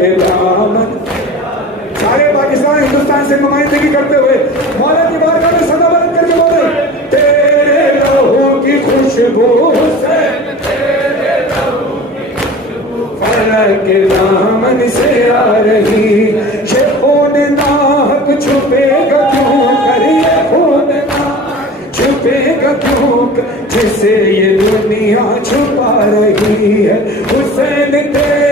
کے دامن. سارے پاکستان ہندوستان سے نمائندگی کرتے ہوئے مولا کی بارگاہ میں صدا بلند کر کے بولے تیرے لہو کی خوشبو سے فلک کے دامن سے آ رہی. یہ خون ناحق چھپے گا کیوں کر, یہ خون ناحق چھپے گا کیوں کر, جسے یہ دنیا چھپا رہی ہے. حسین تیرے